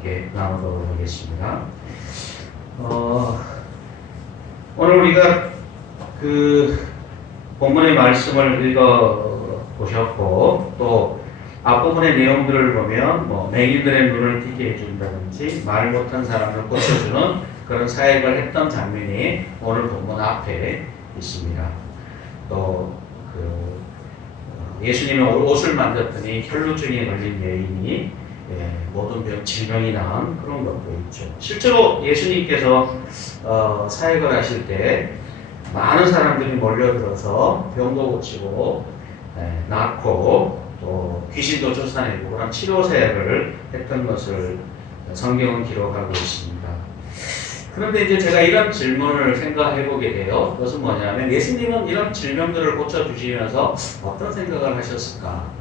함께 나누도록 하겠습니다. 오늘 우리가 그 본문의 말씀을 읽어 보셨고 또 앞부분의 내용들을 보면 맹인들의 눈을 띄게 해준다든지 말 못한 사람을 고쳐주는 그런 사역을 했던 장면이 오늘 본문 앞에 있습니다. 또 예수님이 옷을 만졌더니 혈루증에 걸린 여인이 모든 질병이 나은 그런 것도 있죠. 실제로 예수님께서 사역을 하실 때 많은 사람들이 몰려들어서 병도 고치고 낫고 또 귀신도 쫓아내고 그런 치료 사역을 했던 것을 성경은 기록하고 있습니다. 그런데 이제 제가 이런 질문을 생각해 보게 돼요. 그것은 뭐냐면 예수님은 이런 질병들을 고쳐주시면서 어떤 생각을 하셨을까?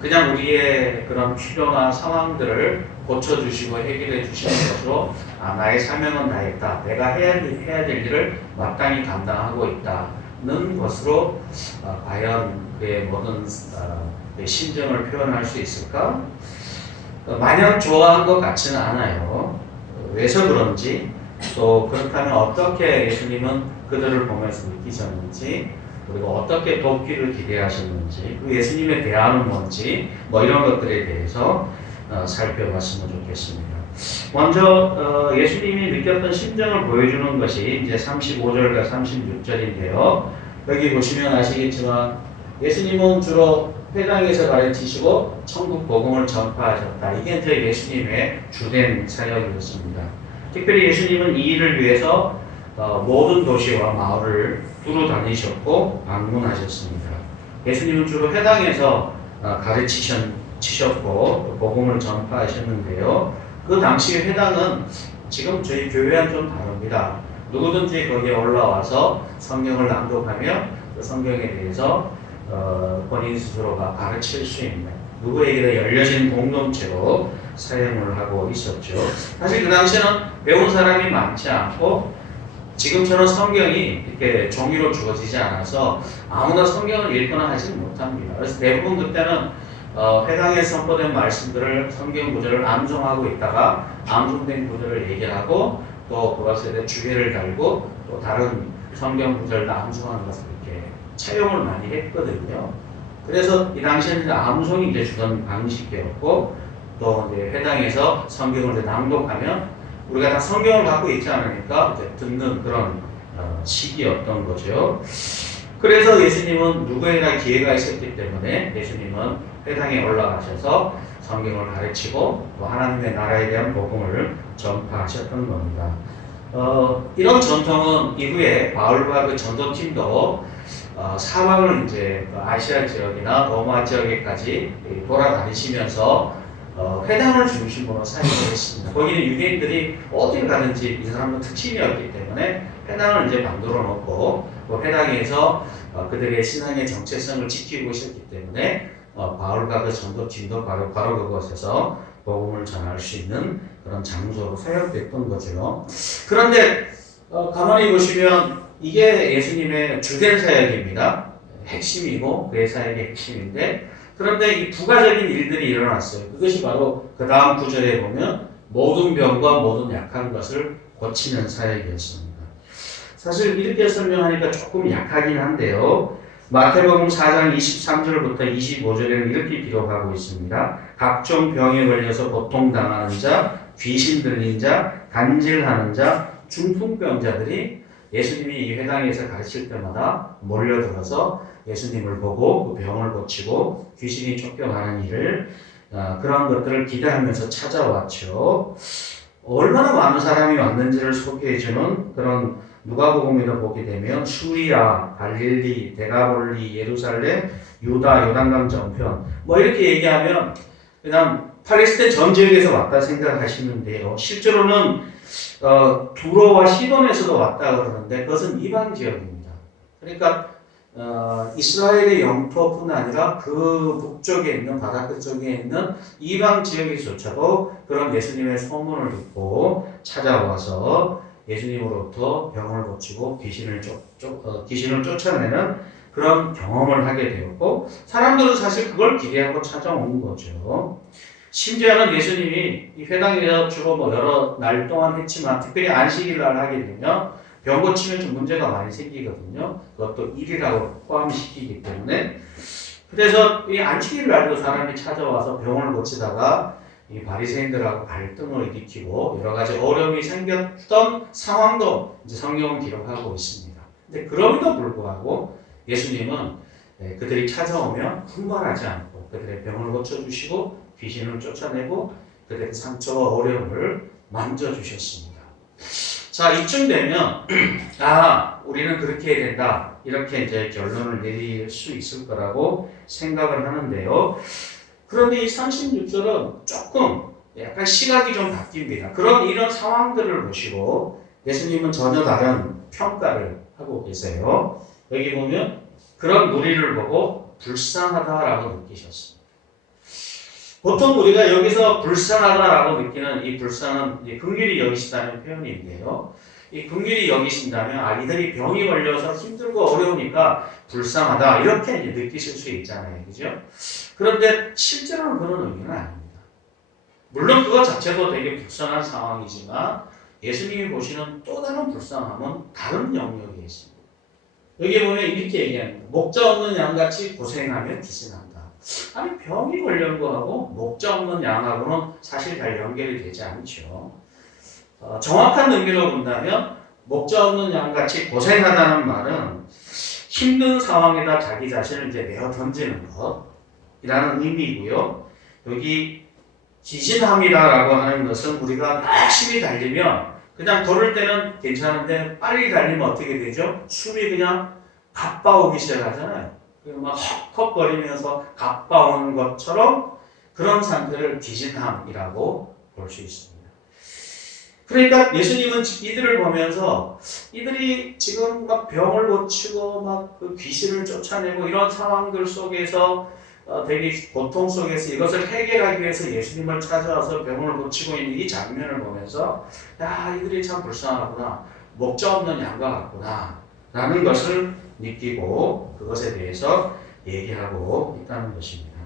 그냥 우리의 그런 필요나 상황들을 고쳐주시고 해결해 주시는 것으로 나의 사명은 다했다. 내가 해야 될 일을 마땅히 감당하고 있다는 것으로 과연 그의 모든 심정을 표현할 수 있을까? 마냥 좋아한 것 같지는 않아요. 왜서 그런지 또 그렇다면 어떻게 예수님은 그들을 보면서 느끼셨는지 그리고 어떻게 돕기를 기대하셨는지 그 예수님의 대안은 뭔지 이런 것들에 대해서 살펴봤으면 좋겠습니다. 먼저 예수님이 느꼈던 심정을 보여주는 것이 이제 35절과 36절인데요. 여기 보시면 아시겠지만 예수님은 주로 회당에서 가르치시고 천국 복음을 전파하셨다. 이게 이제 예수님의 주된 사역이었습니다. 특별히 예수님은 이 일을 위해서 모든 도시와 마을을 두루 다니셨고 방문하셨습니다. 예수님은 주로 회당에서 가르치셨고 복음을 전파하셨는데요. 그 당시 회당은 지금 저희 교회와는 좀 다릅니다. 누구든지 거기에 올라와서 성경을 낭독하며 그 성경에 대해서 본인 스스로가 가르칠 수 있는 누구에게나 열려진 공동체로 사용을 하고 있었죠. 사실 그 당시에는 배운 사람이 많지 않고 지금처럼 성경이 이렇게 종이로 주어지지 않아서 아무나 성경을 읽거나 하지는 못합니다. 그래서 대부분 그때는 회당에 선포된 말씀들을 성경 구절을 암송하고 있다가 암송된 구절을 얘기하고 또 그것에 대해 주례를 달고 또 다른 성경 구절을 암송하는 것을 이렇게 차용을 많이 했거든요. 그래서 이 당시에는 암송이 이제 주던 방식이었고 또 이제 회당에서 성경을 이제 낭독하면 우리가 다 성경을 갖고 있지 않으니까 이제 듣는 그런 시기였던 거죠. 그래서 예수님은 누구에나 기회가 있었기 때문에 예수님은 회당에 올라가셔서 성경을 가르치고 또 하나님의 나라에 대한 복음을 전파하셨던 겁니다. 이런 전통은 이후에 바울과 그 전도팀도 사방을 이제 아시아 지역이나 로마 지역에까지 돌아다니시면서 회당을 중심으로 사역을 했습니다. 거기는 유대인들이 어딜 가든지 이 사람은 특징이었기 때문에 회당을 이제 만들어 놓고 그 회당에서 그들의 신앙의 정체성을 지키고 있었기 때문에 바울과 그 전도팀도 바로 그곳에서 복음을 전할 수 있는 그런 장소로 사용됐던 거죠. 그런데 가만히 보시면 이게 예수님의 주된 사역입니다. 핵심이고 그의 사역의 핵심인데 그런데 이 부가적인 일들이 일어났어요. 그것이 바로 그 다음 구절에 보면 모든 병과 모든 약한 것을 고치는 사역이었습니다. 사실 이렇게 설명하니까 조금 약하긴 한데요. 마태복음 4장 23절부터 25절에는 이렇게 기록하고 있습니다. 각종 병에 걸려서 고통당하는 자, 귀신 들린 자, 간질하는 자, 중풍병자들이 예수님이 이 회당에서 가르칠 때마다 몰려들어서 예수님을 보고 그 병을 고치고 귀신이 쫓겨나는 일을 그런 것들을 기대하면서 찾아왔죠. 얼마나 많은 사람이 왔는지를 소개해주는 그런 누가복음에도 보게 되면 수리아, 갈릴리, 데가볼리, 예루살렘, 유다, 요단강 정편 이렇게 얘기하면 그냥 팔레스타인 전 지역에서 왔다 생각하시는데요. 실제로는 두로와 시돈에서도 왔다 그러는데 그것은 이방 지역입니다. 그러니까 이스라엘의 영토뿐 아니라 그 북쪽에 있는 바다 끝쪽에 있는 이방 지역에서조차도 그런 예수님의 소문을 듣고 찾아와서 예수님으로부터 병을 고치고 귀신을 쫓아내는 그런 경험을 하게 되었고 사람들은 사실 그걸 기대하고 찾아온 거죠. 심지어는 예수님이 이 회당에서 주로 뭐 여러 날 동안 했지만 특별히 안식일 날 하게 되면 병 고치면 좀 문제가 많이 생기거든요. 그것도 일이라고 포함시키기 때문에. 그래서 이 안식일 날도 사람이 찾아와서 병을 고치다가 이 바리새인들하고 갈등을 일으키고 여러 가지 어려움이 생겼던 상황도 이제 성경은 기록하고 있습니다. 근데 그럼에도 불구하고 예수님은 그들이 찾아오면 분발하지 않고 그들의 병을 고쳐주시고 귀신을 쫓아내고 그들의 상처와 어려움을 만져주셨습니다. 자, 이쯤 되면 우리는 그렇게 해야 된다. 이렇게 이제 결론을 내릴 수 있을 거라고 생각을 하는데요. 그런데 이 36절은 조금 약간 시각이 좀 바뀝니다. 이런 상황들을 보시고 예수님은 전혀 다른 평가를 하고 계세요. 여기 보면 그런 무리를 보고 불쌍하다라고 느끼셨습니다. 보통 우리가 여기서 불쌍하다라고 느끼는 이 불쌍은 긍휼히 여기신다는 표현인데요. 이 긍휼히 여기신다면 이들이 병이 걸려서 힘들고 어려우니까 불쌍하다 이렇게 이제 느끼실 수 있잖아요, 그죠? 그런데 실제로는 그런 의미는 아닙니다. 물론 그것 자체도 되게 불쌍한 상황이지만 예수님이 보시는 또 다른 불쌍함은 다른 영역에 있습니다. 여기 보면 이렇게 얘기합니다. 목자 없는 양같이 고생하며 기신한다. 아니 병이 걸린 거하고 목자 없는 양하고는 사실 잘 연결이 되지 않죠. 정확한 의미로 본다면 목자 없는 양같이 고생하다는 말은 힘든 상황에다 자기 자신을 이제 내어 던지는 것이라는 의미이고요. 여기 기신함이라고 하는 것은 우리가 열심히 달리면 그냥 걸을 때는 괜찮은데 빨리 달리면 어떻게 되죠? 숨이 그냥 가빠오기 시작하잖아요. 막 헉헉거리면서 가빠오는 것처럼 그런 상태를 기신함이라고 볼 수 있습니다. 그러니까 예수님은 이들을 보면서 이들이 지금 막 병을 고치고 막 그 귀신을 쫓아내고 이런 상황들 속에서 되게 고통 속에서 이것을 해결하기 위해서 예수님을 찾아와서 병을 고치고 있는 이 장면을 보면서 이들이 참 불쌍하구나, 목자 없는 양과 같구나 라는 것을 느끼고 그것에 대해서 얘기하고 있다는 것입니다.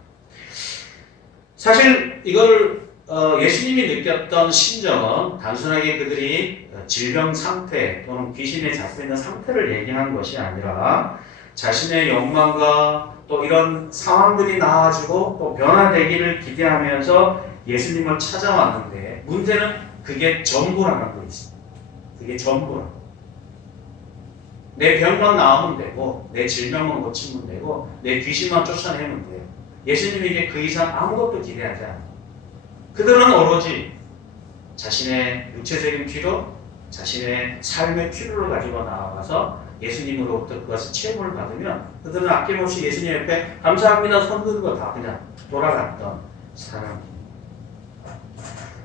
사실 이걸 예수님이 느꼈던 심정은 단순하게 그들이 질병 상태 또는 귀신에 잡혀있는 상태를 얘기한 것이 아니라 자신의 욕망과 또 이런 상황들이 나아지고 또 변화되기를 기대하면서 예수님을 찾아왔는데 문제는 그게 전부라는 거 있습니다. 그게 전부라고. 내 병만 나으면 되고 내 질병만 고치면 되고 내 귀신만 쫓아내면 돼요. 예수님에게 그 이상 아무것도 기대하지 않아요. 그들은 오로지 자신의 육체적인 필요, 자신의 삶의 필요를 가지고 나와서 예수님으로부터 그것을 체험을 받으면 그들은 아낌없이 예수님 옆에 감사합니다 손 들고 다 그냥 돌아갔던 사람입니다.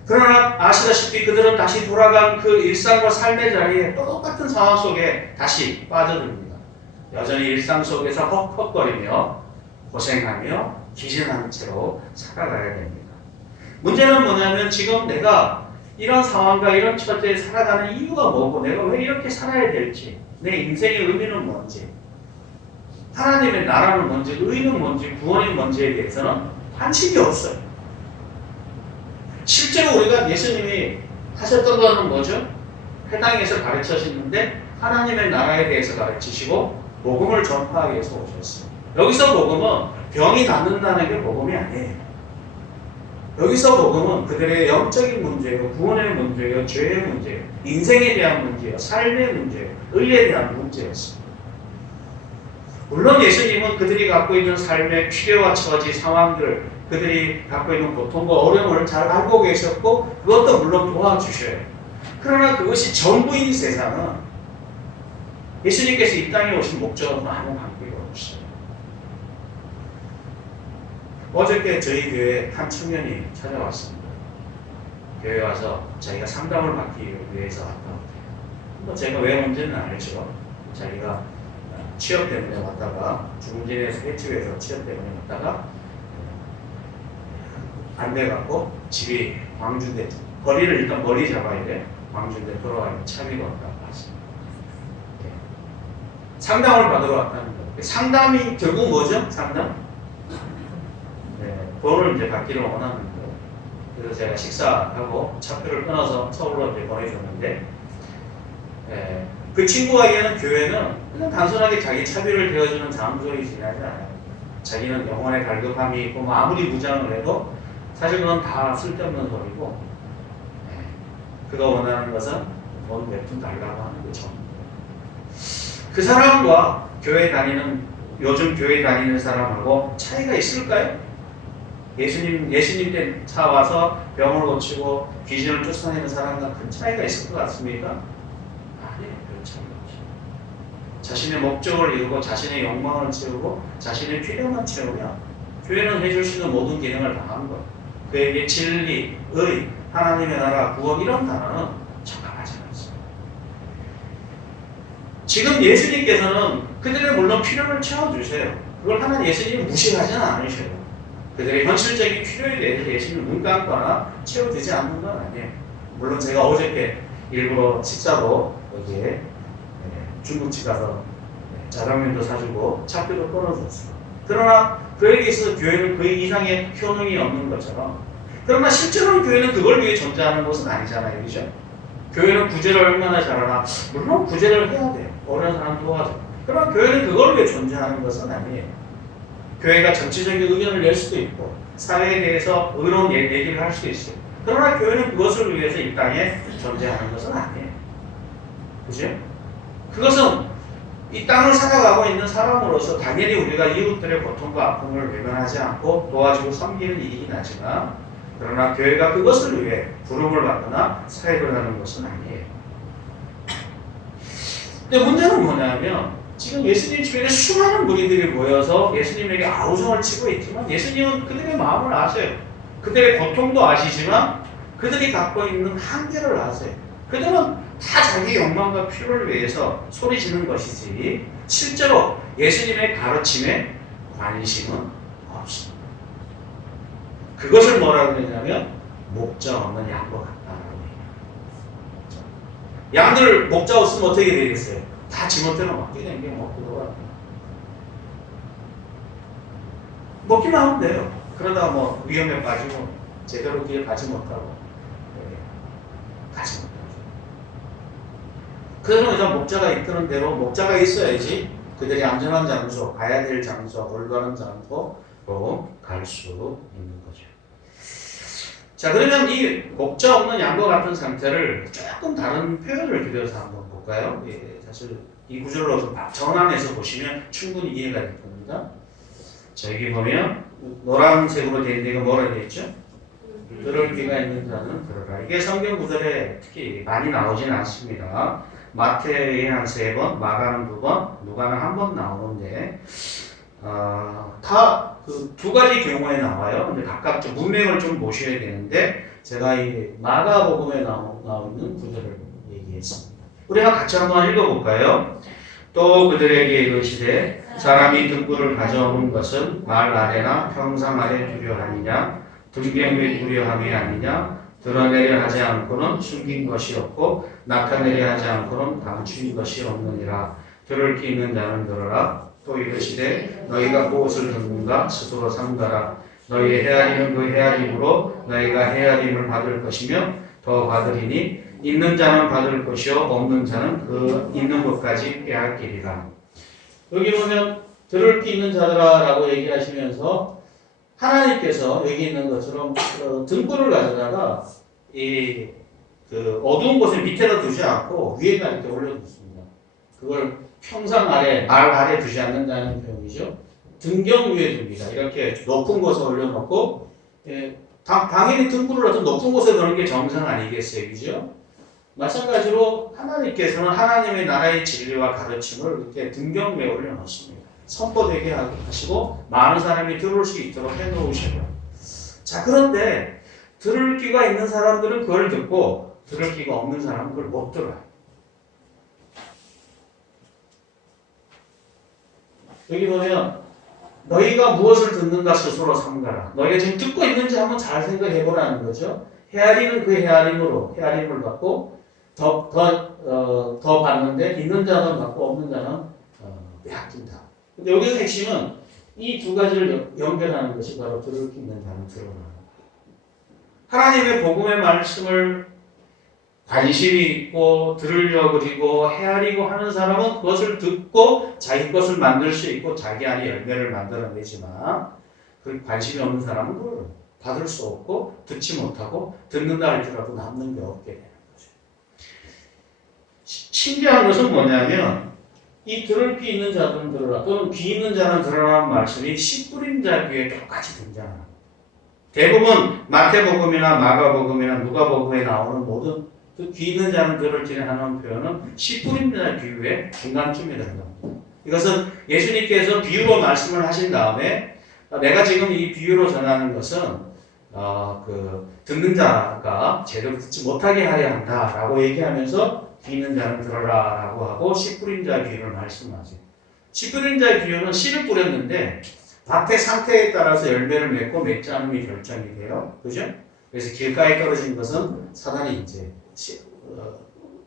그러나 아시다시피 그들은 다시 돌아간 그 일상과 삶의 자리에 똑같은 상황 속에 다시 빠져듭니다. 여전히 일상 속에서 헉헉거리며 고생하며 기신하는 채로 살아가야 됩니다. 문제는 뭐냐면 지금 내가 이런 상황과 이런 처지에 살아가는 이유가 뭐고 내가 왜 이렇게 살아야 될지, 내 인생의 의미는 뭔지, 하나님의 나라는 뭔지, 의는 뭔지, 구원이 뭔지에 대해서는 관심이 없어요. 실제로 우리가 예수님이 하셨던 것은 뭐죠? 회당에서 가르치시는데 하나님의 나라에 대해서 가르치시고 복음을 전파하기 위해서 오셨어요. 여기서 복음은 병이 낫는다는 게 복음이 아니에요. 여기서 복음은 그들의 영적인 문제요, 구원의 문제요, 죄의 문제요, 인생에 대한 문제요, 삶의 문제요, 의에 대한 문제였습니다. 물론 예수님은 그들이 갖고 있는 삶의 필요와 처지, 상황들, 그들이 갖고 있는 고통과 어려움을 잘 알고 계셨고 그것도 물론 도와주셔요. 그러나 그것이 전부인 세상은 예수님께서 이 땅에 오신 목적은 아무 관계가 없어요. 어저께 저희 교회에 한 청년이 찾아왔습니다. 교회에 와서 자기가 상담을 받기 위해서 왔다. 뭐 제가 왜 온지는 알죠. 자기가 취업 때문에 왔다가 중진에서 해치에서 취업 때문에 왔다가 안 돼갖고 집이 광주인데 거리를 일단 멀리 잡아야 돼. 광주인데 돌아가면 차비가 없다고 하십니다. 네. 상담을 받으러 왔다는 거예요. 상담이 결국 뭐죠? 상담? 네, 돈을 이제 받기를 원하는 거예요. 그래서 제가 식사하고 차표를 끊어서 서울로 이제 보내줬는데, 그 친구에게는 교회는 그냥 단순하게 자기 차비를 되어주는 장소이 지나지 않아요. 자기는 영혼의 갈급함이 있고 뭐 아무리 무장을 해도 사실 그건 다 쓸데없는 소리고, 그가 원하는 것은 돈 몇 푼 달라고 하는 거죠. 그 사람과 요즘 교회 다니는 사람하고 차이가 있을까요? 예수님 때 차 와서 병을 고치고 귀신을 쫓아내는 사람과 큰 차이가 있을 것 같습니까? 아니에요. 별 차이가 없어요. 자신의 목적을 이루고 자신의 욕망을 채우고 자신의 필요만 채우면 교회는 해줄 수 있는 모든 기능을 다 하는 거예요. 그에게 진리, 의, 하나님의 나라, 구원 이런 단어는 적합하지 않습니다. 지금 예수님께서는 그들의 물론 필요를 채워주세요. 그걸 하나님 예수님이 무시하지는 않으셔요. 그들의 현실적인 필요에 대해서 예수님을 눈 감거나 채워주지 않는 건 아니에요. 물론 제가 어저께 일부러 식사로 여기에 중국집 가서 짜장면도 사주고 차표도 끊어줬어요. 그러나 그에게 있어서 교회는 그 이상의 효능이 없는 것처럼, 그러나 실제로는 교회는 그걸 위해 존재하는 것은 아니잖아요. 그죠? 교회는 구제를 얼마나 잘하나? 물론 구제를 해야 돼요. 어려운 사람 도와줘. 그러나 교회는 그걸 위해 존재하는 것은 아니에요. 교회가 정치적인 의견을 낼 수도 있고 사회에 대해서 의로운 얘기를 할 수도 있어요. 그러나 교회는 그것을 위해서 이 땅에 존재하는 것은 아니에요. 그죠? 그것은 이 땅을 살아가고 있는 사람으로서 당연히 우리가 이웃들의 고통과 아픔을 외면하지 않고 도와주고 섬기는 일이긴 하지만, 그러나 교회가 그것을 위해 부름을 받거나 사역을 하는 것은 아니에요. 근데 문제는 뭐냐면 지금 예수님 주변에 수많은 무리들이 모여서 예수님에게 아우성을 치고 있지만 예수님은 그들의 마음을 아세요. 그들의 고통도 아시지만 그들이 갖고 있는 한계를 아세요. 그들은 다 자기 욕망과 필요를 위해서 소리 지르는 것이지 실제로 예수님의 가르침에 관심은 없습니다. 그것을 뭐라고 그러냐면 목자 없는 양과 같다라고 얘기해요. 양들 목자 없으면 어떻게 되겠어요? 다 지멋대로 먹게 되는 게 먹고 돌아가요. 먹기만 하면 돼요. 그러다가 뭐 위험에 빠지고 제대로 길 가지 못하고 가지 못하죠. 그러면 일단 목자가 이끄는 대로 목자가 있어야지 그들이 안전한 장소, 가야 될 장소, 올바른 장소로 갈 수 있는 거죠. 자, 그러면 이 목자 없는 양과 같은 상태를 조금 다른 표현을 들여서 한번 볼까요? 사실 이 구절로 좀 전환해서 보시면 충분히 이해가 될 겁니다. 자, 여기 보면 노란색으로 되어 있는 게 뭐라 되어 있죠? 들을 귀가 있는 자는 들어라. 이게 성경 구절에 특히 많이 나오진 않습니다. 마태에 한 3번, 마가는 2번, 누가는 1번 나오는데 다 그 두 가지 경우에 나와요. 근데 각각 좀 문맥을 좀 보셔야 되는데 제가 이 마가복음에 나오는 구절을 얘기했습니다. 우리가 같이 한번 읽어볼까요? 또 그들에게 이르시되 사람이 등불을 가져오는 것은 말 아래나 평상 아래 두려 하느냐 등경 위에 두려 함이 아니냐 드러내려 하지 않고는 숨긴 것이 없고 나타내려 하지 않고는 감추인 것이 없느니라. 들을 귀 있는 자는 들어라. 또 이르시되 너희가 무엇을 듣는가 스스로 삼가라. 너희의 헤아림은 그 헤아림으로 너희가 헤아림을 받을 것이며 더 받으리니 있는 자는 받을 것이요 없는 자는 그 있는 것까지 빼앗기리라. 여기 보면 들을 귀 있는 자들아 라고 얘기하시면서 하나님께서 여기 있는 것처럼 등불을 가져다가 그 어두운 곳에 밑에다 두지 않고 위에다 이렇게 올려놓습니다. 그걸 평상 아래, 말 아래 두지 않는다는 표현이죠. 등경 위에 둡니다. 이렇게 높은 곳에 올려놓고, 당연히 등불을 어떤 높은 곳에 놓는 게 정상 아니겠어요? 그죠? 마찬가지로 하나님께서는 하나님의 나라의 진리와 가르침을 이렇게 등경 위에 올려놓습니다. 선포되게 하시고, 많은 사람이 들을 수 있도록 해놓으셔요. 자, 그런데 들을 귀가 있는 사람들은 그걸 듣고, 들을 귀가 없는 사람은 그걸 못 들어요. 여기 보면 너희가 무엇을 듣는가 스스로 삼가라. 너희가 지금 듣고 있는지 한번 잘 생각해 보라는 거죠. 헤아리는 그 헤아림으로 헤아림을 받고 더 받는데 있는 자는 받고 없는 자는 빼앗긴다. 근데 여기서 핵심은 이 두 가지를 연결하는 것이 바로 들을 귀 있는 자는 들어라. 하나님의 복음의 말씀을 관심이 있고 들으려고 그리고 헤아리고 하는 사람은 그것을 듣고 자기 것을 만들 수 있고 자기 안에 열매를 만들어내지만 그 관심이 없는 사람은 그걸 받을 수 없고 듣지 못하고 듣는다 할지라도 남는 게 없게 되는 거죠. 신기한 것은 뭐냐면 이 들을 귀 있는 자들은 들으라 또는 귀 있는 자는 들으라는 말씀이 씨 뿌린 자 귀에 똑같이 등장합니다. 대부분 마태복음이나 마가복음이나 누가복음에 나오는 모든 그 귀 있는 자는 들을지니 하는 표현은 씨 뿌린 자 귀에 중간쯤에 들어갑니다. 이것은 예수님께서 비유로 말씀을 하신 다음에 내가 지금 이 비유로 전하는 것은 듣는 자가 제대로 듣지 못하게 하려 한다라고 얘기하면서 귀 있는 자는 들어라라고 하고 씨 뿌린 자 귀를 말씀하세요. 씨 뿌린 자 귀는 씨를 뿌렸는데 밭의 상태에 따라서 열매를 맺고 맺지 않음이 결정이 돼요. 그죠? 그래서 길가에 떨어진 것은 사단이 이제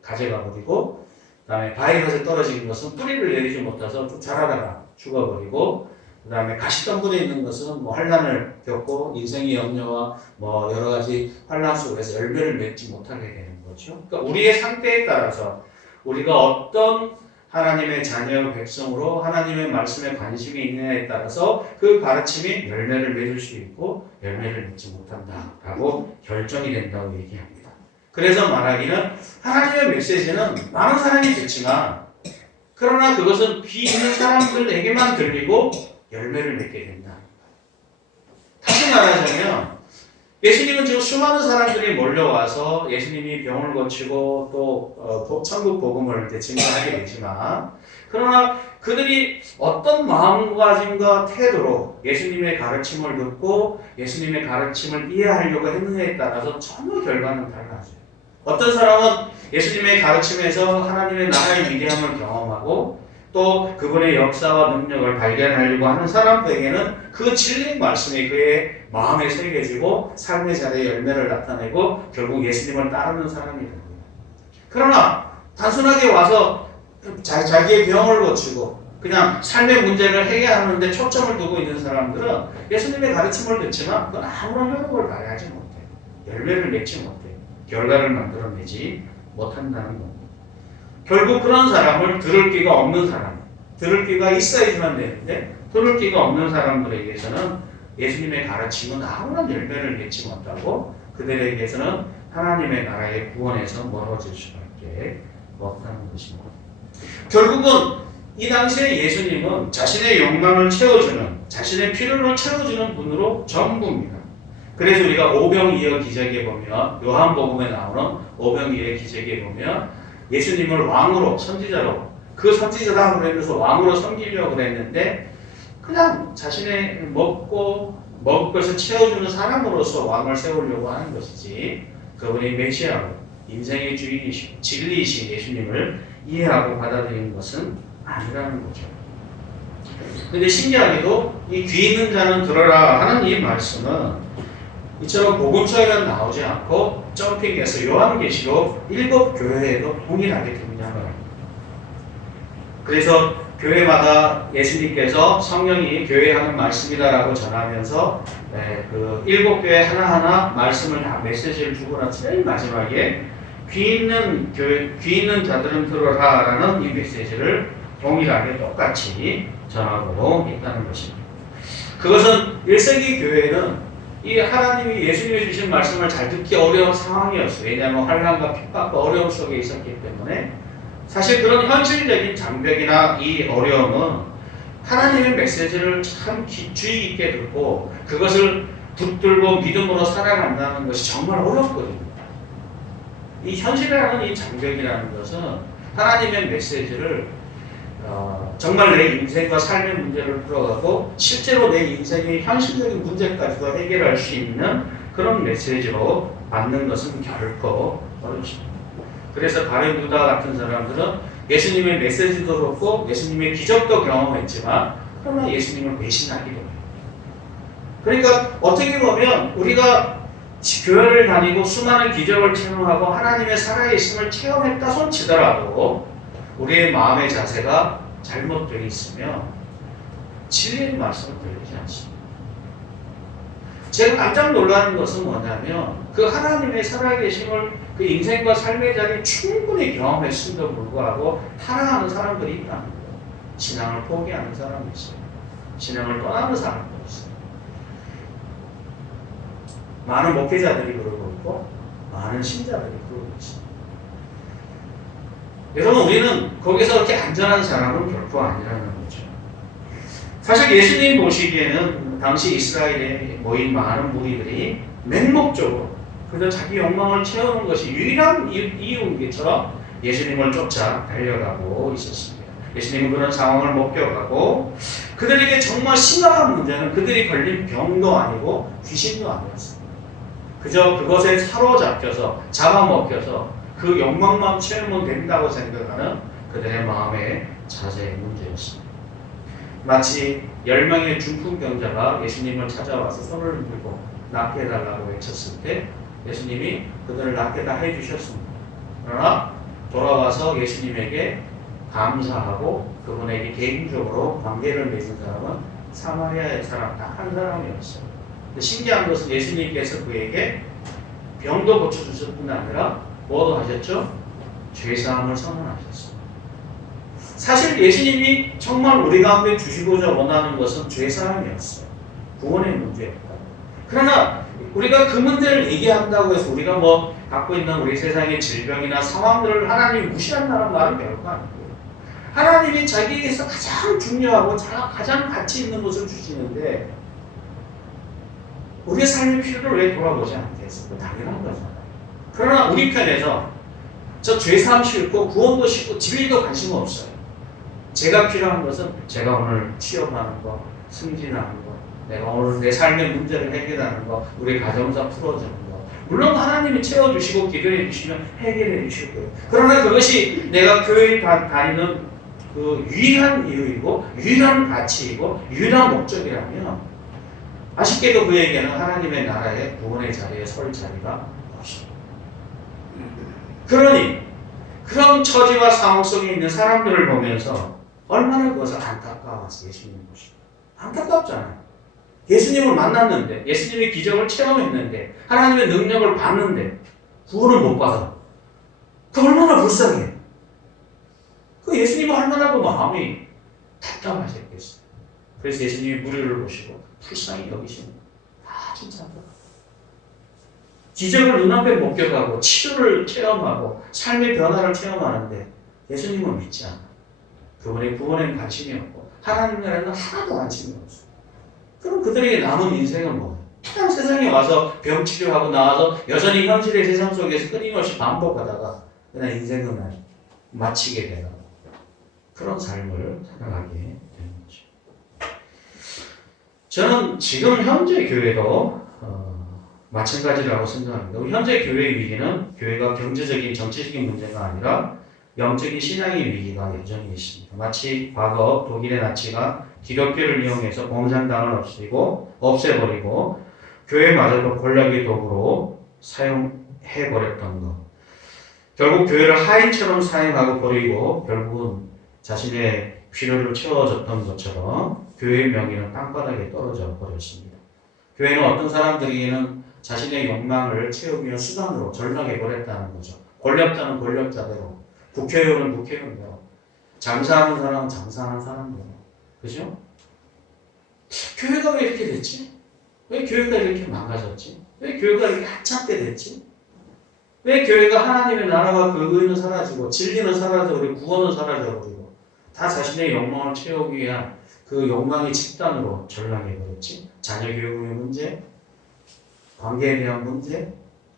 가져가 버리고, 그 다음에 바위밭에 떨어진 것은 뿌리를 내리지 못해서 쭉 자라다가 죽어버리고, 그 다음에 가시덤불에 있는 것은 뭐 환난을 겪고 인생의 염려와 뭐 여러 가지 환난 속에서 열매를 맺지 못하게 되는 거죠. 그러니까 우리의 상태에 따라서 우리가 어떤 하나님의 자녀 백성으로 하나님의 말씀에 관심이 있느냐에 따라서 그 가르침이 열매를 맺을 수 있고 열매를 맺지 못한다라고 결정이 된다고 얘기합니다. 그래서 말하기는 하나님의 메시지는 많은 사람이 듣지만 그러나 그것은 귀 있는 사람들에게만 들리고 열매를 맺게 된다. 다시 말하자면 예수님은 지금 수많은 사람들이 몰려와서 예수님이 병을 고치고 또 천국 복음을 증거하게 되지만 그러나 그들이 어떤 마음가짐과 태도로 예수님의 가르침을 듣고 예수님의 가르침을 이해하려고 했느냐에 따라서 전혀 결과는 달라져요. 어떤 사람은 예수님의 가르침에서 하나님의 나라의 위대함을 경험하고 또 그분의 역사와 능력을 발견하려고 하는 사람들에게는 그 진리의 말씀이 그의 마음에 새겨지고 삶의 자리에 열매를 나타내고 결국 예수님을 따르는 사람이 됩니다. 그러나 단순하게 와서 자기의 병을 고치고 그냥 삶의 문제를 해결하는데 초점을 두고 있는 사람들은 예수님의 가르침을 듣지만 그건 아무런 효력을 발휘하지 못해요. 열매를 맺지 못해요. 결과를 만들어내지 못한다는 겁니다. 결국 그런 사람을 들을 귀가 없는 사람, 들을 귀가 있어야지만 되는데 들을 귀가 없는 사람들에게서는 예수님의 가르침은 아무런 열매를 맺지 못하고 그들에게서는 하나님의 나라의 구원에서 멀어질 수밖에 없다는 것입니다. 결국은 이 당시에 예수님은 자신의 욕망을 채워주는, 자신의 필요를 채워주는 분으로 전부입니다. 그래서 우리가 오병이어 기적에 보면 요한복음에 나오는 오병이어 기적에 보면 예수님을 왕으로 선지자로 그 선지자다 그러면서 왕으로 섬기려고 그랬는데 그냥 자신의 먹을 것을 채워주는 사람으로서 왕을 세우려고 하는 것이지 그분이 메시아로 인생의 주인이시고 진리이신 예수님을 이해하고 받아들이는 것은 아니라는 거죠. 그런데 신기하게도 이 귀 있는 자는 들어라 하는 이 말씀은 이처럼 복음서에는 나오지 않고 점핑해서 요한계시록 7교회에도 동일하게 등장을 합니다. 그래서 교회마다 예수님께서 성령이 교회에 하는 말씀이다라고 전하면서 그 7교회 하나하나 말씀을 다 메시지를 주고 난 제일 마지막에 귀 있는 자들은 들어라라는 이 메시지를 동일하게 똑같이 전하고 있다는 것입니다. 그것은 1세기 교회는 이 하나님이 예수님이 주신 말씀을 잘 듣기 어려운 상황이었어요. 왜냐하면 환난과 핍박과 어려움 속에 있었기 때문에 사실 그런 현실적인 장벽이나 이 어려움은 하나님의 메시지를 참 주의 깊게 듣고 그것을 붙들고 믿음으로 살아간다는 것이 정말 어렵거든요. 이 현실이라는 이 장벽이라는 것은 하나님의 메시지를 정말 내 인생과 삶의 문제를 풀어가고 실제로 내 인생의 현실적인 문제까지도 해결할 수 있는 그런 메시지로 받는 것은 결코 어렵습니다. 그래서 바른 유다 같은 사람들은 예수님의 메시지도 그렇고 예수님의 기적도 경험했지만 그러나 예수님을 배신하기도 해요. 그러니까 어떻게 보면 우리가 교회를 다니고 수많은 기적을 체험하고 하나님의 살아계심을 체험했다 손치더라도 우리의 마음의 자세가 잘못되어 있으면 진리의 말씀을 들리지 않습니다. 제가 깜짝 놀라는 것은 뭐냐면 그 하나님의 살아계심을 그 인생과 삶의 자리에 충분히 경험했음에도 불구하고 타락하는 사람들이 있다는 거예요. 신앙을 포기하는 사람이 있어요. 신앙을 떠나는 사람들이 있어요. 많은 목회자들이 그러고 있고 많은 신자들이 그러고 있어요. 여러분 우리는 거기서 그렇게 안전한 사람은 결코 아니라는 거죠. 사실 예수님 보시기에는 당시 이스라엘에 모인 많은 무리들이 맹목적으로 그저 자기 욕망을 채우는 것이 유일한 이유인 것처럼 예수님을 쫓아 달려가고 있었습니다. 예수님은 그런 상황을 목격하고 그들에게 정말 심각한 문제는 그들이 걸린 병도 아니고 귀신도 아니었습니다. 그저 그것에 사로잡혀서 잡아먹혀서 그 욕망만 채우면 된다고 생각하는 그들의 마음의 자세의 문제였습니다. 마치 10명의 중풍병자가 예수님을 찾아와서 손을 들고 낫게 해달라고 외쳤을 때 예수님이 그들을 낫게 다 해주셨습니다. 그러나 돌아와서 예수님에게 감사하고 그분에게 개인적으로 관계를 맺은 사람은 사마리아의 사람 딱 한 사람이었어요. 신기한 것은 예수님께서 그에게 병도 고쳐주실 뿐 아니라 뭐도 하셨죠? 죄사함을 선언하셨어요. 사실 예수님이 정말 우리 가운데 주시고자 원하는 것은 죄사함이었어요. 구원의 문제였다. 그러나 우리가 그 문제를 얘기한다고 해서 우리가 뭐 갖고 있는 우리 세상의 질병이나 상황들을 하나님이 무시한다는 말은 별거 아니고요. 하나님이 자기에게서 가장 중요하고 가장 가치 있는 것을 주시는데 우리의 삶의 필요를 왜 돌아보지 않겠어요? 당연한 거잖아요. 그러나 우리 편에서 저 죄사함 싫고 구원도 싫고 진리도 관심 없어요. 제가 필요한 것은 제가 오늘 취업하는 거, 승진하는 거, 내가 오늘 내 삶의 문제를 해결하는 거, 우리 가정사 풀어주는 거. 물론 하나님이 채워주시고 기도해 주시면 해결해 주실 거예요. 그러나 그것이 내가 교회 다니는 그 유일한 이유이고 유일한 가치이고 유일한 목적이라면 아쉽게도 그에게는 하나님의 나라의 구원의 자리에 설 자리가 없습니다. 그러니 그런 처지와 상황 속에 있는 사람들을 보면서 얼마나 그것을 안타까워서 예수님 보시고 안타깝잖아요. 예수님을 만났는데 예수님의 기적을 체험했는데 하나님의 능력을 봤는데 구원을 못 받아. 그 얼마나 불쌍해. 그 예수님은 얼마나 그 마음이 답답하셨겠어요. 그래서 예수님이 무리를 보시고 불쌍히 여기십니다. 진짜 기적을 눈앞에 목격하고 치료를 체험하고 삶의 변화를 체험하는데 예수님은 믿지 않아요. 그분의 구원에는 관심이 없고 하나님 나라에는 하나도 관심이 없어요. 그럼 그들에게 남은 인생은 뭐예요? 그냥 세상에 와서 병 치료하고 나와서 여전히 현실의 세상 속에서 끊임없이 반복하다가 그냥 인생을 마치게 되는 그런 삶을 살아가게 되는 거죠. 저는 지금 현재 교회도 마찬가지라고 생각합니다. 현재 교회의 위기는 교회가 경제적인 정치적인 문제가 아니라 영적인 신앙의 위기가 여전히 있습니다. 마치 과거 독일의 나치가 기독교를 이용해서 공산당을 없애버리고 교회마저도 권력의 도구로 사용해버렸던 것. 결국 교회를 하인처럼 사용하고 버리고 결국은 자신의 필요를 채워줬던 것처럼 교회의 명예는 땅바닥에 떨어져 버렸습니다. 교회는 어떤 사람들에게는 자신의 욕망을 채우기 위한 수단으로 전락해버렸다는 거죠. 권력자는 권력자대로, 국회의원은 국회의원대로, 장사하는 사람은 장사하는 사람대로. 그죠? 교회가 왜 이렇게 됐지? 왜 교회가 이렇게 망가졌지? 왜 교회가 이렇게 하찮게 됐지? 왜 교회가 하나님의 나라가 그 의는 사라지고 진리는 사라져버리고 구원은 사라져버리고 다 자신의 욕망을 채우기 위한 그 욕망의 집단으로 전락해버렸지? 자녀 교육의 문제, 관계에 대한 문제,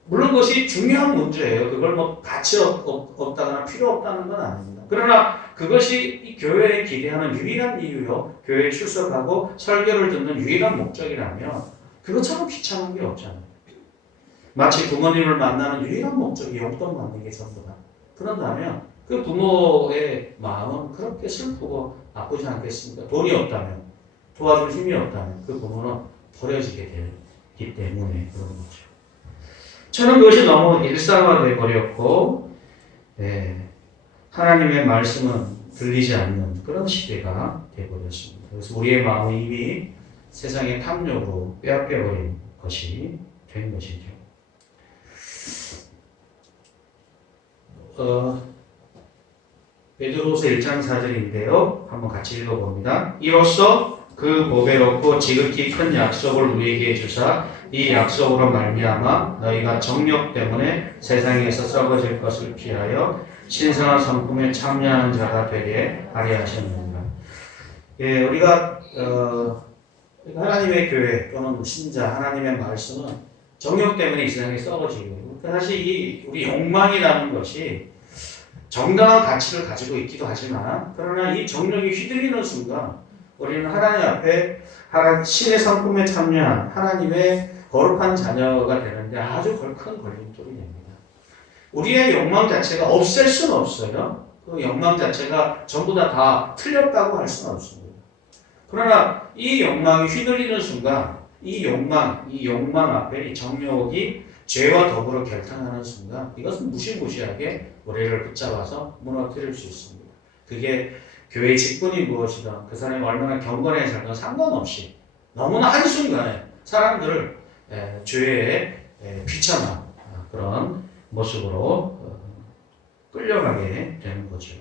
물론 그것이 중요한 문제예요. 그걸 뭐 가치 없다거나 필요 없다는 건 아닙니다. 그러나 그것이 이 교회에 기대하는 유일한 이유요, 교회에 출석하고 설교를 듣는 유일한 목적이라면 그것처럼 귀찮은 게 없잖아요. 마치 부모님을 만나는 유일한 목적이 용돈 받는 게 전부다. 그런다면 그 부모의 마음은 그렇게 슬프고 나쁘지 않겠습니까? 돈이 없다면, 도와줄 힘이 없다면 그 부모는 버려지게 되기 때문에 그런 거죠. 저는 그것이 너무 일상화되어 버렸고 하나님의 말씀은 들리지 않는 그런 시대가 되어버렸습니다. 그래서 우리의 마음이 이미 세상의 탐욕으로 빼앗겨버린 것이 된 것이죠. 베드로서 1장 4절인데요. 한번 같이 읽어봅니다. 이로써 그 보배롭고 지극히 큰 약속을 우리에게 주사 이 약속으로 말미암아 너희가 정욕 때문에 세상에서 썩어질 것을 피하여 신성한 성품에 참여하는 자가 되게 하려 하셨느니라. 예, 우리가 하나님의 교회 또는 신자 하나님의 말씀은 정욕 때문에 이 세상에 썩어지고 사실 우리 욕망이라는 것이 정당한 가치를 가지고 있기도 하지만 그러나 이 정욕이 휘둘리는 순간 우리는 하나님 앞에 신의 성품에 참여한 하나님의 거룩한 자녀가 되는데 아주 큰 걸림돌이 됩니다. 우리의 욕망 자체가 없앨 수는 없어요. 그 욕망 자체가 전부 다 틀렸다고 할 수는 없습니다. 그러나 이 욕망이 휘둘리는 순간 이 욕망 앞에 이 정욕이 죄와 더불어 결탁하는 순간 이것은 무시무시하게 우리를 붙잡아서 무너뜨릴 수 있습니다. 그게 교회 직분이 무엇이든 그 사람이 얼마나 경건하게 살든 상관없이 너무나 한순간에 사람들을 죄에 비참한 그런 모습으로 끌려가게 되는 거죠.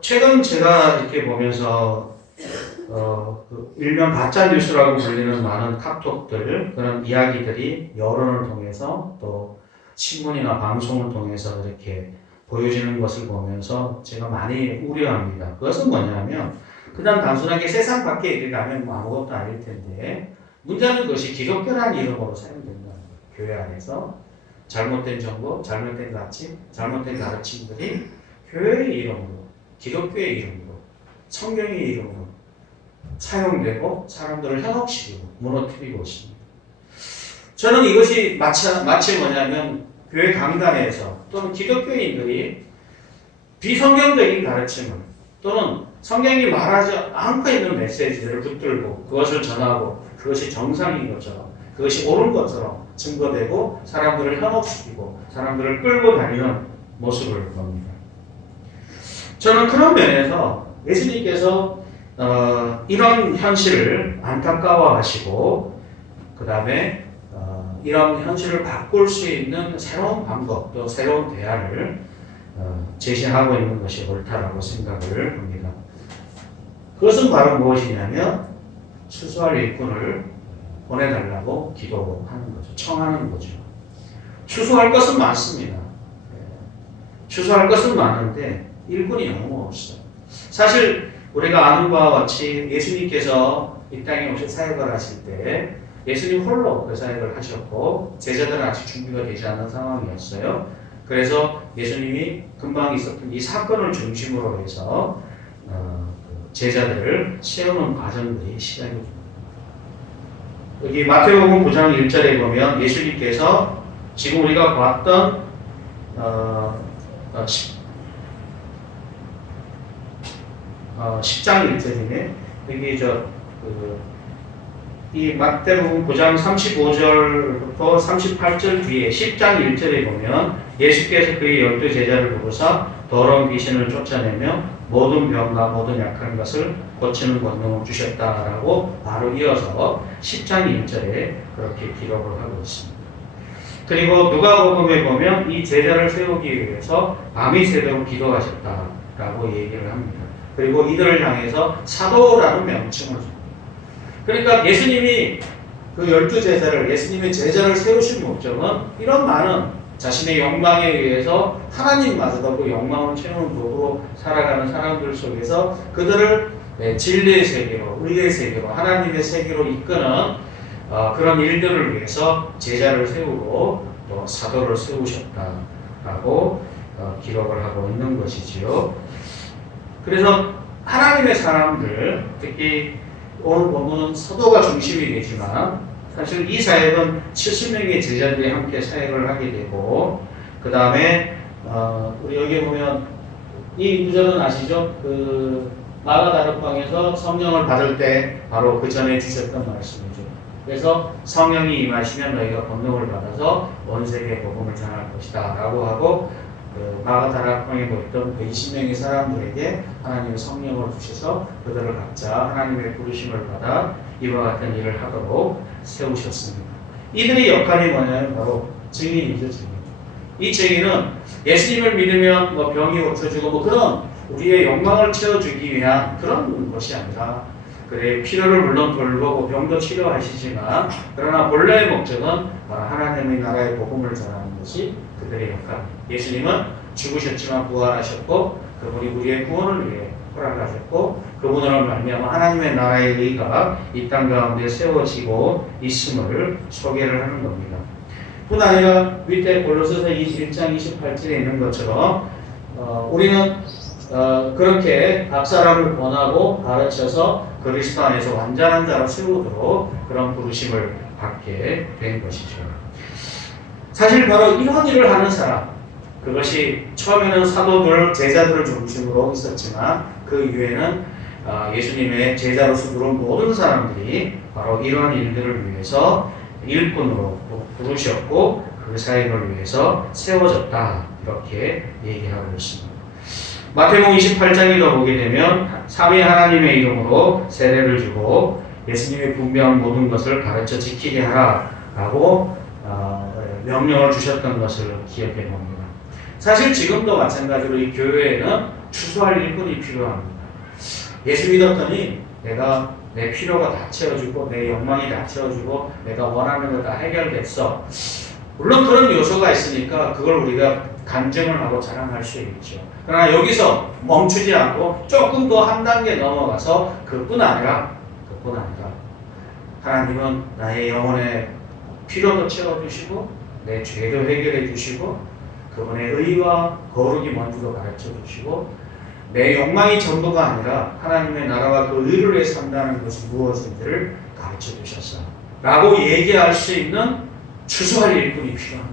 최근 제가 이렇게 보면서 그 일면 가짜 뉴스라고 불리는 많은 카톡들 그런 이야기들이 여론을 통해서 또 신문이나 방송을 통해서 이렇게 보여지는 것을 보면서 제가 많이 우려합니다. 그것은 뭐냐면 그냥 단순하게 세상 밖에 이렇게 가면 아무것도 아닐 텐데 문제는 그것이 기독교라는 이름으로 사용된다는 거예요. 교회 안에서 잘못된 정보, 잘못된 가치, 잘못된 가르침들이 교회의 이름으로, 기독교의 이름으로, 성경의 이름으로 사용되고 사람들을 현혹시키고 무너뜨리고 있습니다. 저는 이것이 마치 뭐냐면 교회 강단에서 또는 기독교인들이 비성경적인 가르침을 또는 성경이 말하지 않고 있는 메시지를 붙들고 그것을 전하고 그것이 정상인 것처럼 그것이 옳은 것처럼 증거되고 사람들을 현혹시키고 사람들을 끌고 다니는 모습을 봅니다. 저는 그런 면에서 예수님께서 이런 현실을 안타까워하시고 그 다음에 이런 현실을 바꿀 수 있는 새로운 방법 또 새로운 대안을 제시하고 있는 것이 옳다라고 생각을 합니다. 그것은 바로 무엇이냐면 추수할 일꾼을 보내달라고 기도하는 거죠. 청하는 거죠. 추수할 것은 많습니다. 추수할 것은 많은데 일꾼이 너무 없어요. 사실 우리가 아는 바와 같이 예수님께서 이 땅에 오셔 사역을 하실 때 예수님 홀로 그 사역을 하셨고 제자들은 아직 준비가 되지 않은 상황이었어요. 그래서 예수님이 금방 있었던 이 사건을 중심으로 해서 제자들을 세우는 과정들이 시작이 됩니다. 여기 마태복음 9장 1절에 보면 예수님께서 지금 우리가 봤던 10장 1절이네. 여기 이 마태복음 9장 35절부터 38절 뒤에 10장 1절에 보면 예수께서 그의 12제자를 부르사 더러운 귀신을 쫓아내며 모든 병과 모든 약한 것을 고치는 권능을 주셨다라고 바로 이어서 10장 1절에 그렇게 기록을 하고 있습니다. 그리고 누가복음에 보면 이 제자를 세우기 위해서 밤이 새도록 기도하셨다라고 얘기를 합니다. 그리고 이들을 향해서 사도라는 명칭을 줍니다. 그러니까 예수님이 그 12제자를 예수님의 제자를 세우신 목적은 이런 많은 자신의 욕망에 의해서 하나님마저도 그 욕망을 채우는 법으로 살아가는 사람들 속에서 그들을 진리의 세계로, 의의 세계로, 하나님의 세계로 이끄는 그런 일들을 위해서 제자를 세우고 또 사도를 세우셨다라고 기록을 하고 있는 것이지요. 그래서 하나님의 사람들, 특히 오늘 본문은 사도가 중심이 되지만 사실 이 사역은 70명의 제자들이 함께 사역을 하게 되고 그 다음에 우리 여기 보면 이 구절은 아시죠? 그 마가다락방에서 성령을 받을 때 바로 그 전에 주셨던 말씀이죠. 그래서 성령이 임하시면 너희가 권능을 받아서 온 세계에 복음을 전할 것이다 라고 하고 그 마가다락방에 모였던 그 20명의 사람들에게 하나님의 성령을 주셔서 그들을 각자 하나님의 부르심을 받아 이와 같은 일을 하도록 세우셨습니다. 이들의 역할이 뭐냐면 바로 증인이죠, 증인. 이 증인은 예수님을 믿으면 뭐 병이 고쳐지고 뭐 그런 우리의 욕망을 채워주기 위한 그런 것이 아니라, 그래 필요를 물론 돌보고 병도 치료하시지만 그러나 본래의 목적은 바로 하나님의 나라의 복음을 전하는 것이 그들의 역할. 예수님은 죽으셨지만 부활하셨고 그분이 우리의 구원을 위해 허락하셨고 그분으로 말미암아 하나님의 나라의 의가 이 땅 가운데 세워지고 있음을 소개를 하는 겁니다. 뿐 아니라 밑에 골로새서 21장 28절에 있는 것처럼 우리는 그렇게 각 사람을 권하고 가르쳐서 그리스도 안에서 완전한 자로 세우도록 그런 부르심을 받게 된 것이죠. 사실 바로 이런 일을 하는 사람, 그것이 처음에는 사도들, 제자들을 중심으로 있었지만 그 이후에는 예수님의 제자로서 들어온 모든 사람들이 바로 이러한 일들을 위해서 일꾼으로 부르셨고 그 사역을 위해서 세워졌다, 이렇게 얘기하고 있습니다. 마태복음 28장에도 보게 되면 삼위 하나님의 이름으로 세례를 주고 예수님의 분명한 모든 것을 가르쳐 지키게 하라라고 명령을 주셨던 것을 기억해 봅니다. 사실 지금도 마찬가지로 이 교회에는 추수할 일꾼이 필요합니다. 예수 믿었더니 내가 내 필요가 다 채워주고 내 욕망이 다 채워주고 내가 원하는 거 다 해결됐어. 물론 그런 요소가 있으니까 그걸 우리가 간증을 하고 자랑할 수 있죠. 그러나 여기서 멈추지 않고 조금 더 한 단계 넘어가서 그뿐 아니라 하나님은 나의 영혼의 필요도 채워주시고 내 죄도 해결해 주시고 그분의 의와 거룩이 뭔지도 가르쳐 주시고 내 욕망이 전부가 아니라 하나님의 나라와 그 의를 위해 산다는 것이 무엇인지를 가르쳐 주셨어 라고 얘기할 수 있는 추수할 일꾼이 필요합니다.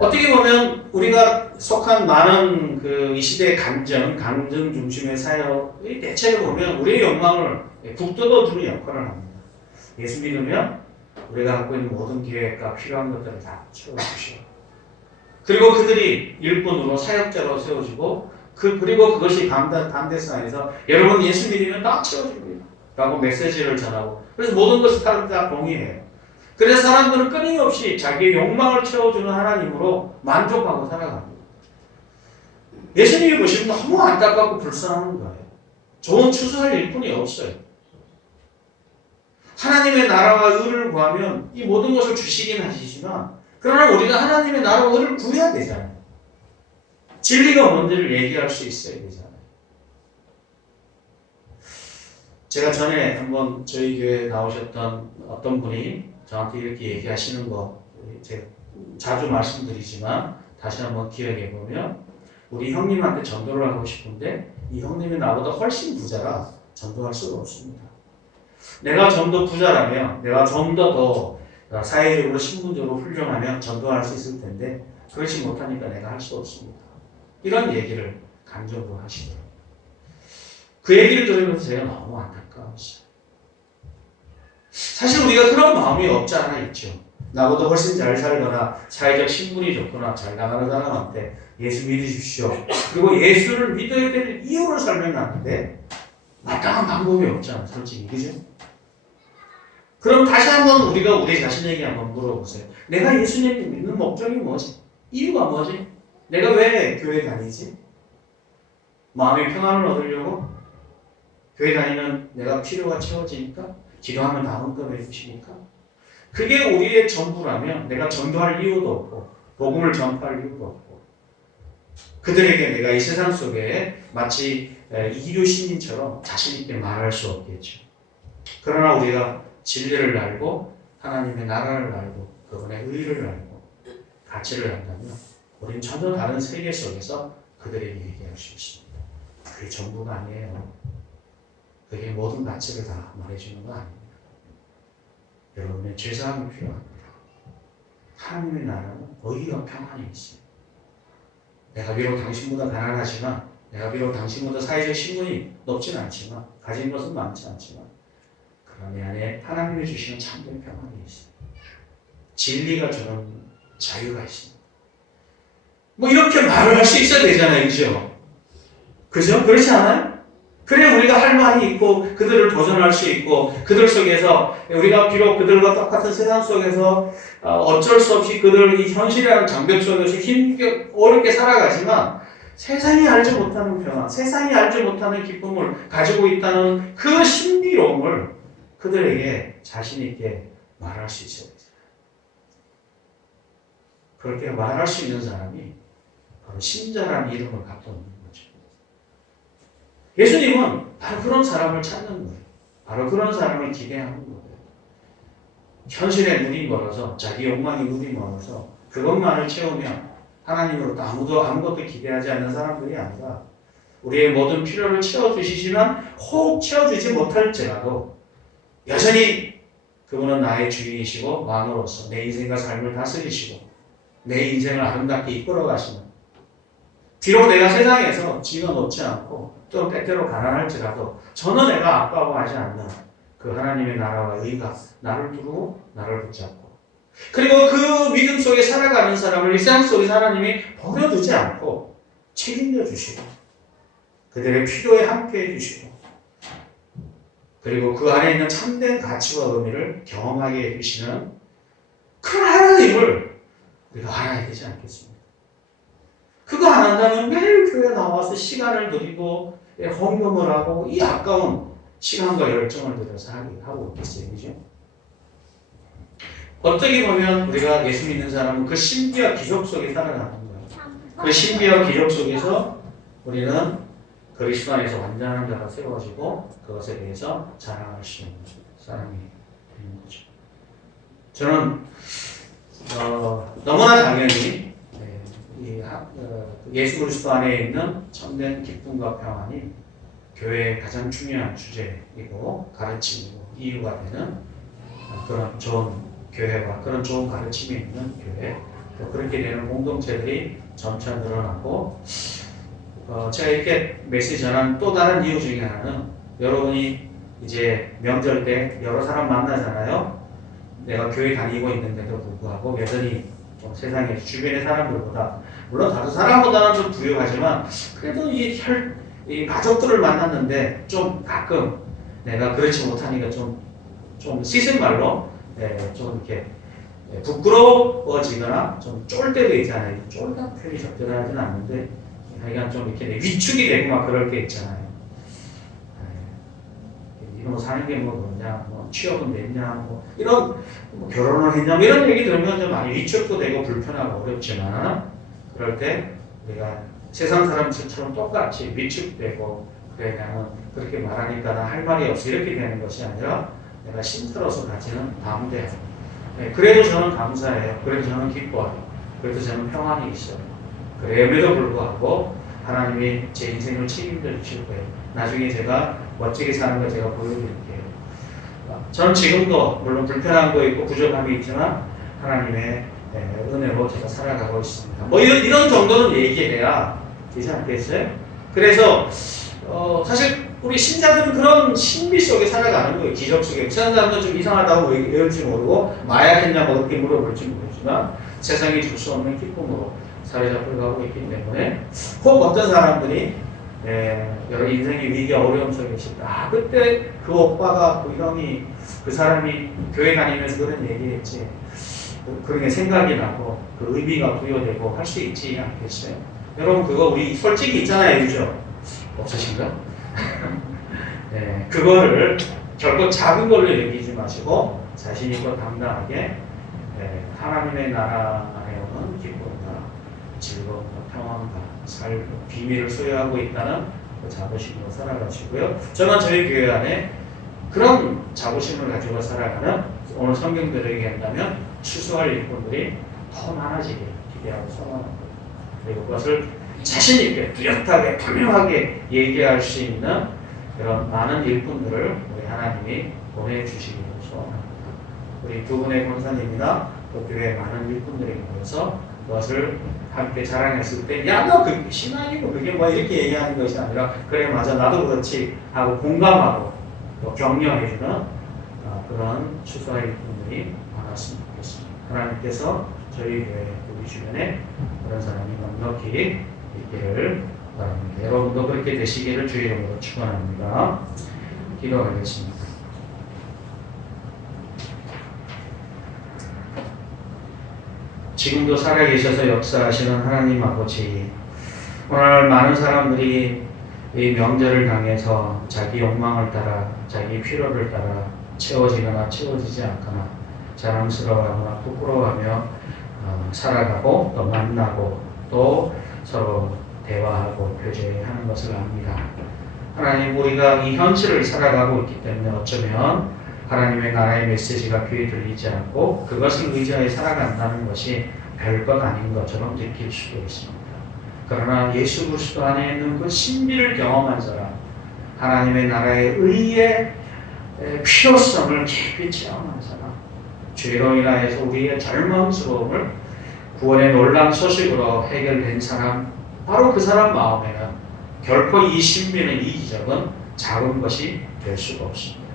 어떻게 보면 우리가 속한 많은 이 시대의 강정 중심의 사역이 대체로 보면 우리의 욕망을 북돋워주는 역할을 합니다. 예수 믿으면 우리가 갖고 있는 모든 계획과 필요한 것들을 다 채워주시고 그리고 그들이 일꾼으로 사역자로 세워지고 그리고 그것이 반대상에서 여러분 예수 믿으면 다 채워줍니다 라고 메시지를 전하고 그래서 모든 것을 다 동의해요. 그래서 사람들은 끊임없이 자기의 욕망을 채워주는 하나님으로 만족하고 살아갑니다. 예수님이 보시면 너무 안타깝고 불쌍한 거예요. 좋은 추수할 일꾼이 없어요. 하나님의 나라와 의를 구하면 이 모든 것을 주시긴 하시지만 그러나 우리가 하나님의 나라와 의를 구해야 되잖아요. 진리가 뭔지를 얘기할 수 있어야 되잖아요. 제가 전에 한번 저희 교회에 나오셨던 어떤 분이 저한테 이렇게 얘기하시는 거 제가 자주 말씀드리지만 다시 한번 기억해 보면 우리 형님한테 전도를 하고 싶은데 이 형님이 나보다 훨씬 부자라 전도할 수가 없습니다. 내가 좀 더 부자라면 내가 좀 더 사회적으로 신분적으로 훌륭하면 전도할 수 있을 텐데 그렇지 못하니까 내가 할 수 없습니다. 이런 얘기를 간접으로 하시더라고요. 그 얘기를 들으면서 제가 너무 안타까웠어요. 사실 우리가 그런 마음이 없지 않아 있죠. 나보다 훨씬 잘 살거나 사회적 신분이 좋거나 잘 나가는 사람한테 예수 믿으십시오. 그리고 예수를 믿어야 될 이유를 설명하는데 마땅한 방법이 없잖아, 솔직히. 그죠? 그럼 다시 한번 우리가 우리 자신에게 한번 물어보세요. 내가 예수님 믿는 목적이 뭐지? 이유가 뭐지? 내가 왜 교회 다니지? 마음의 평안을 얻으려고? 교회 다니면 내가 필요가 채워지니까? 기도하면 다 응답해 주시니까? 그게 우리의 전부라면 내가 전도할 이유도 없고 복음을 전파할 이유도 없고 그들에게 내가 이 세상 속에 마치 이교 시민처럼 자신 있게 말할 수 없겠죠. 그러나 우리가 진리를 알고 하나님의 나라를 알고 그분의 의를 알고 가치를 안다면 우리는 전혀 다른 세계 속에서 그들에게 얘기할 수 있습니다. 그게 전부가 아니에요. 그게 모든 가치를 다 말해주는 거 아닙니다. 여러분의 죄사함이 필요합니다. 하나님의 나라는 의와 평안이 있어요. 내가 비록 당신보다 가난하지만 내가 비록 당신보다 사회적 신분이 높진 않지만 가진 것은 많지 않지만 그런 내 안에 하나님이 주시는 참된 평안이 있어요. 진리가 주는 자유가 있습니다. 뭐 이렇게 말을 할 수 있어야 되잖아요. 그죠? 그죠? 그렇지 않아요? 그래 우리가 할 말이 있고 그들을 도전할 수 있고 그들 속에서 우리가 비록 그들과 똑같은 세상 속에서 어쩔 수 없이 그들 이 현실이라는 장벽 속에서 힘겹게 어렵게 살아가지만 세상이 알지 못하는 평화, 세상이 알지 못하는 기쁨을 가지고 있다는 그 신비로움을 그들에게 자신 있게 말할 수 있어야 돼요. 그렇게 말할 수 있는 사람이 바로 신자라는 이름을 갖고 있는 거죠. 예수님은 바로 그런 사람을 찾는 거예요. 바로 그런 사람을 기대하는 거예요. 현실에 눈이 멀어서 자기 욕망이 눈이 멀어서 그것만을 채우면 하나님으로부터 아무것도 기대하지 않는 사람들이 아니라 우리의 모든 필요를 채워주시지만 혹 채워주지 못할지라도 여전히 그분은 나의 주인이시고 왕으로서 내 인생과 삶을 다스리시고 내 인생을 아름답게 이끌어가시는 비록 내가 세상에서 지위가 높지 않고 또 때때로 가난할지라도 전혀 내가 아까워하지 않는 그 하나님의 나라와 의가 나를 두르고 나를 붙잡고 그리고 그 믿음 속에 살아가는 사람을 일상 속에서 하나님이 버려두지 않고 책임져 주시고 그들의 필요에 함께해 주시고 그리고 그 안에 있는 참된 가치와 의미를 경험하게 해주시는 그 하나님을 우리가 알아야 되지 않겠습니까? 그거 안 한다면 매일 교회 나와서 시간을 들이고 헌금을 하고 이 아까운 시간과 열정을 들여서 하고 있겠어요. 그죠? 어떻게 보면 우리가 예수 믿는 사람은 그 신비와 기적 속에 살아가는 거예요. 그 신비와 기적 속에서 우리는 그리스도 안에서 완전한 자가 세워지고 그것에 대해서 자랑할 수 있는 사람이 되는 거죠. 저는 너무나 당연히 예수 그리스도 안에 있는 참된 기쁨과 평안이 교회의 가장 중요한 주제이고 가르침이고 이유가 되는 그런 좋은 교회와 그런 좋은 가르침이 있는 교회 또 그렇게 되는 공동체들이 점차 늘어나고 제가 이렇게 메시지 전한 또 다른 이유 중에 하나는 여러분이 이제 명절 때 여러 사람 만나잖아요. 내가 교회 다니고 있는데도 불구하고 여전히 좀 세상에 주변의 사람들보다 물론 다른 사람보다는 좀 부유하지만 그래도 이 가족들을 만났는데 좀 가끔 내가 그렇지 못하니까 좀 씻은 말로 좀 이렇게 부끄러워지거나 좀 쫄 때도 있잖아요. 쫄다 표현이 적절하진 않는데 하여간 좀 이렇게 위축이 되고 막 그럴 때 있잖아요. 이런 사는 게 뭐 그러냐, 뭐 취업은 됐냐, 뭐 이런 뭐 결혼을 했냐, 뭐 이런 얘기 들으면 좀 많이 위축도 되고 불편하고 어렵지만 그럴 때 우리가 세상 사람들처럼 똑같이 위축되고 그래 나는 그렇게 말하니까 나 할 말이 없어 이렇게 되는 것이 아니라 내가 신들어서 가지는 담대함. 그래도 저는 감사해요. 그래도 저는 기뻐해요. 그래도 저는 평안이 있어요. 그럼에도 불구하고 하나님이 제 인생을 책임져 주실 거예요. 나중에 제가 멋지게 사는 걸 제가 보여드릴게요. 저는 지금도 물론 불편한 거 있고 부족함이 있지만 하나님의 은혜로 제가 살아가고 있습니다. 뭐 이런 정도는 얘기해야 되지 않겠어요? 그래서 사실 우리 신자들은 그런 신비 속에 살아가는 거예요. 기적 속에. 세상 사람들은 좀 이상하다고 외울지 모르고 마약했냐고 그렇게 물어볼지 모르지만 세상이 줄 수 없는 기쁨으로 사회잡혀 가고 있기 때문에 혹 어떤 사람들이 여러 인생의 위기와 어려움 속에 있을 때 그때 그 오빠가 그 형이 그 사람이 교회 다니면서 그런 얘기했지 그런 게 생각이 나고 그 의미가 부여되고 할 수 있지 않겠어요? 여러분 그거 우리 솔직히 있잖아요. 그죠? 없으신가? 그거를 결코 작은 걸로 여기지 마시고 자신 있고 당당하게 하나님의 나라 안에 오는 기쁨과 즐거움과 평안과 삶, 비밀을 소유하고 있다는 그 자부심으로 살아가시고요. 저는 저희 교회 안에 그런 자부심을 가지고 살아가는 오늘 성경대로 얘기한다면 추수할 일꾼들이 더 많아지길 기대하고 소망합니다. 그리고 그것을 자신 있게 뚜렷하게 분명하게 얘기할 수 있는 그런 많은 일꾼들을 우리 하나님이 보내주시기를 소원합니다. 우리 두 분의 권사님이나 또 교회 많은 일꾼들이 모여서 그것을 함께 자랑했을 때 야 너 그게 신앙이고 그게 뭐 이렇게 얘기하는 것이 아니라 그래 맞아 나도 그렇지 하고 공감하고 또 격려해주는 그런 추수할 일꾼들이 많았으면 좋겠습니다. 하나님께서 저희 교회 우리 주변에 그런 사람이 넉넉히 있기를 바랍니다. 여러분도 그렇게 되시기를 주의 이름으로 축원합니다. 기도하겠습니다. 지금도 살아계셔서 역사하시는 하나님 아버지, 오늘 많은 사람들이 이 명절을 당해서 자기 욕망을 따라 자기 필요를 따라 채워지거나 채워지지 않거나 자랑스러워하거나 부끄러워하며 살아가고 또 만나고 또 서로 대화하고 교제하는 것을 압니다. 하나님, 우리가 이 현실을 살아가고 있기 때문에 어쩌면 하나님의 나라의 메시지가 귀에 들리지 않고 그것을 의지하여 살아간다는 것이 별것 아닌 것처럼 느낄 수도 있습니다. 그러나 예수 그리스도 안에 있는 그 신비를 경험한 사람, 하나님의 나라의 의의 필요성을 깊이 체험한 사람, 죄로 인하여서 우리의 절망스러움을 구원의 놀라운 소식으로 해결된 사람, 바로 그 사람 마음에는 결코 이 신비는, 이 기적은 작은 것이 될 수가 없습니다.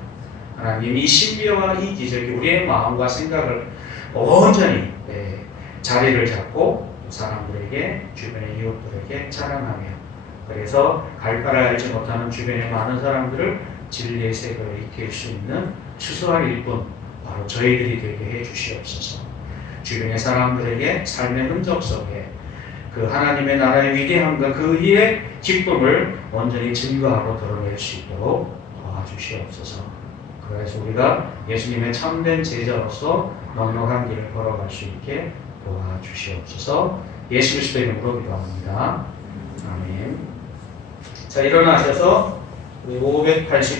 하나님, 이 신비와 이 기적이 우리의 마음과 생각을 온전히 자리를 잡고 사람들에게, 주변의 이웃들에게 자랑하며, 그래서 갈 바를 알지 못하는 주변의 많은 사람들을 진리의 세계로 이끌 수 있는 추수할 일꾼, 바로 저희들이 되게 해 주시옵소서. 주변의 사람들에게 삶의 흔적 속에 그 하나님의 나라의 위대함과 그 의의 기쁨을 온전히 증거하고 드러낼 수 있도록 도와주시옵소서. 그래서 우리가 예수님의 참된 제자로서 넉넉한 길을 걸어갈 수 있게 도와주시옵소서. 예수 그리스도의 이름으로 기도합니다. 아멘. 자, 일어나셔서 우리 580